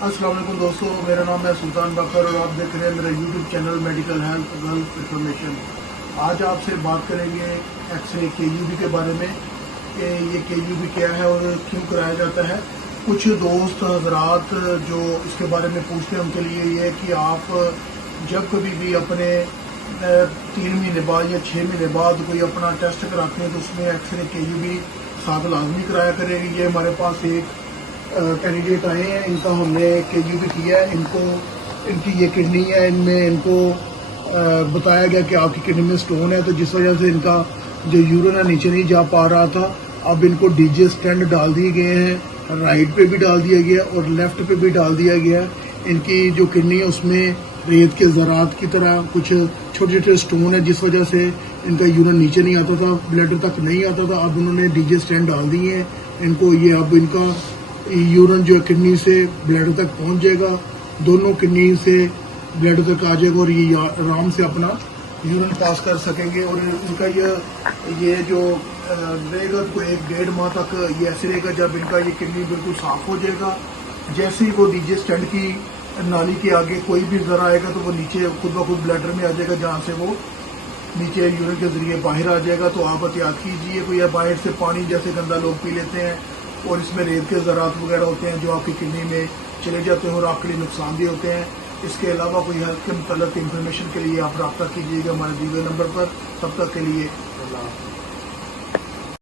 अस्सलाम वालेकुम दोस्तों, मेरा नाम है सुल्तान बकर और आप देख रहे हैं मेरा YouTube channel medical health gulf information. आज आपसे बात करेंगे एक्सरे केयूबी के बारे में कि ये केयूबी क्या है और क्यों कराया जाता है। कुछ दोस्त हजरात जो इसके बारे में पूछते हैं उनके लिए ये है कि आप जब कभी भी अपने 3 महीने बाद या 6 महीने बाद कोई अपना टेस्ट कराते हैं तो उसमें एक्सरे केयूबी साथ लाजमी कराया करेगी। ये हमारे पास एक कैंडिडेट आए हैं, इनका हमने केयूबी किया है। इनकी ये किडनी है, इनमें इनको बताया गया कि आपकी किडनी में स्टोन है, तो जिस वजह से इनका जो यूरिन है नीचे नहीं जा पा रहा था। अब इनको डीजे स्टेंट डाल दिए गए हैं, राइट पे भी डाल दिया गया और लेफ्ट पे भी डाल दिया गया। इनकी जो किडनी है उसमें रेत के ज़रात की तरह कुछ छोटे छोटे स्टोन है, जिस वजह से इनका यूरिन नीचे नहीं आता था, ब्लड तक नहीं आता था। अब उन्होंने डीजे स्टेंट डाल दिए हैं इनको। ये अब इनका यूरिन जो किडनी से ब्लड तक पहुंच जाएगा, दोनों किडनी से ब्लड तक आ जाएगा और ये आराम से अपना यूरिन पास कर सकेंगे। और इनका ये जो रहेगा तो 1-1.5 माह तक ये ऐसे रहेगा। जब इनका ये किडनी बिल्कुल साफ हो जाएगा, जैसे ही वो डीजे स्टेंट की नाली के आगे कोई भी जरा आएगा तो वो नीचे खुद ब खुद ब्लैडर में आ जाएगा, जहाँ से वो नीचे यूरिन के जरिए बाहर आ जाएगा। तो आप एहतियात कीजिए, कोई बाहर से पानी जैसे गंदा लोग पी लेते हैं और इसमें रेत के ज़रात वगैरह होते हैं जो आपकी किडनी में चले जाते हैं और आपके लिए नुकसानदेह होते हैं। इसके अलावा कोई हेल्थ के मुताल्लिक़ इन्फॉर्मेशन के लिए आप रब्ता कीजिएगा हमारे दिए गए नंबर पर। तब तक के लिए अल्लाह।